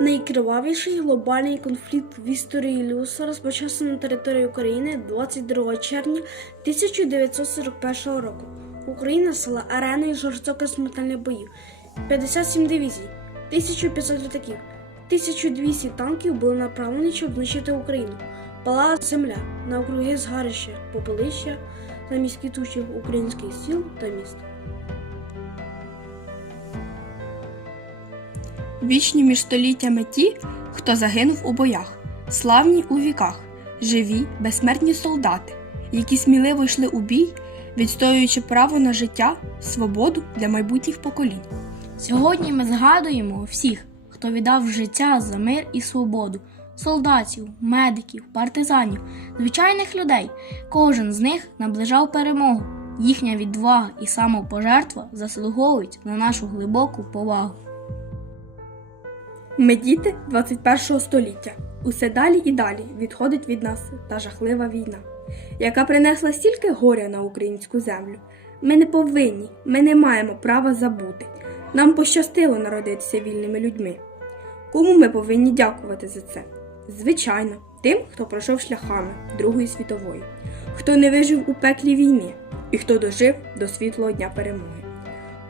Найкривавіший глобальний конфлікт в історії людства розпочався на території України 22 червня 1941 року. Україна стала ареною жорстоких смертельних боїв. 57 дивізій, 1500 літаків, 1200 танків були направлені, щоб знищити Україну. Палала земля, навкруги згарища, попелища, замість квітучих українських сіл та міст. Вічні між століттями ті, хто загинув у боях, славні у віках, живі, безсмертні солдати, які сміливо йшли у бій, відстоюючи право на життя, свободу для майбутніх поколінь. Сьогодні ми згадуємо всіх, хто віддав життя за мир і свободу, солдатів, медиків, партизанів, звичайних людей. Кожен з них наближав перемогу. Їхня відвага і самопожертва заслуговують на нашу глибоку повагу. Ми діти 21 століття. Усе далі і далі відходить від нас та жахлива війна, яка принесла стільки горя на українську землю. Ми не повинні, ми не маємо права забути. Нам пощастило народитися вільними людьми. Кому ми повинні дякувати за це? Звичайно, тим, хто пройшов шляхами Другої світової, хто не вижив у пеклі війни і хто дожив до світлого дня перемоги.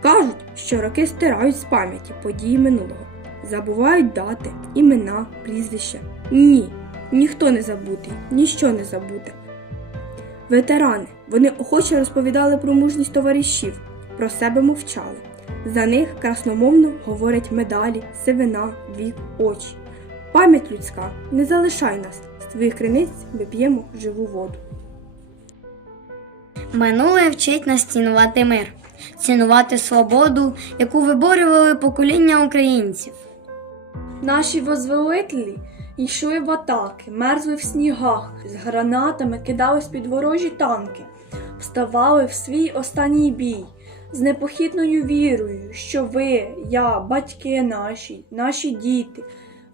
Кажуть, що роки стирають з пам'яті події минулого, забувають дати, імена, прізвища. Ні, ніхто не забутий, ніщо не забуте. Ветерани, вони охоче розповідали про мужність товаришів, про себе мовчали. За них красномовно говорять медалі, сивина, вік, очі. Пам'ять людська, не залишай нас, з твоїх криниць ми п'ємо живу воду. Минуле вчить нас цінувати мир, цінувати свободу, яку виборювали покоління українців. Наші возвелителі йшли в атаки, мерзли в снігах, з гранатами кидались під ворожі танки, вставали в свій останній бій з непохитною вірою, що ви, я, батьки наші, наші діти,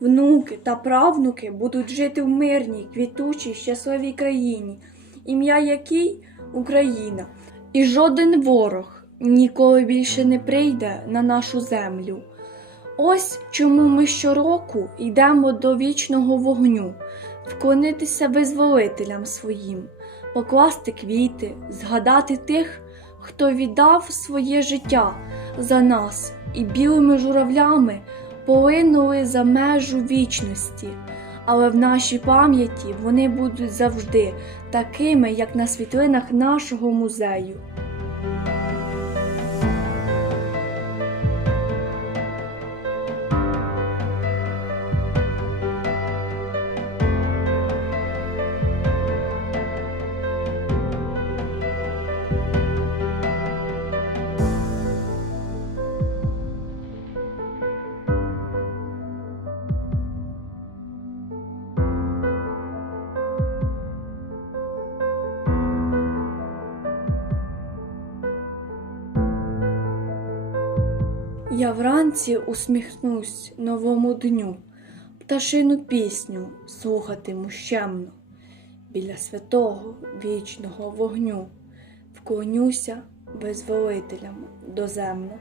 внуки та правнуки будуть жити в мирній, квітучій, щасливій країні, ім'я якій Україна, і жоден ворог ніколи більше не прийде на нашу землю. Ось чому ми щороку йдемо до вічного вогню, вклонитися визволителям своїм, покласти квіти, згадати тих, хто віддав своє життя за нас і білими журавлями полинули за межу вічності. Але в нашій пам'яті вони будуть завжди такими, як на світлинах нашого музею. Я вранці усміхнусь новому дню, пташину пісню слухатиму щемно, біля святого вічного вогню, вклонюся визволителям доземно.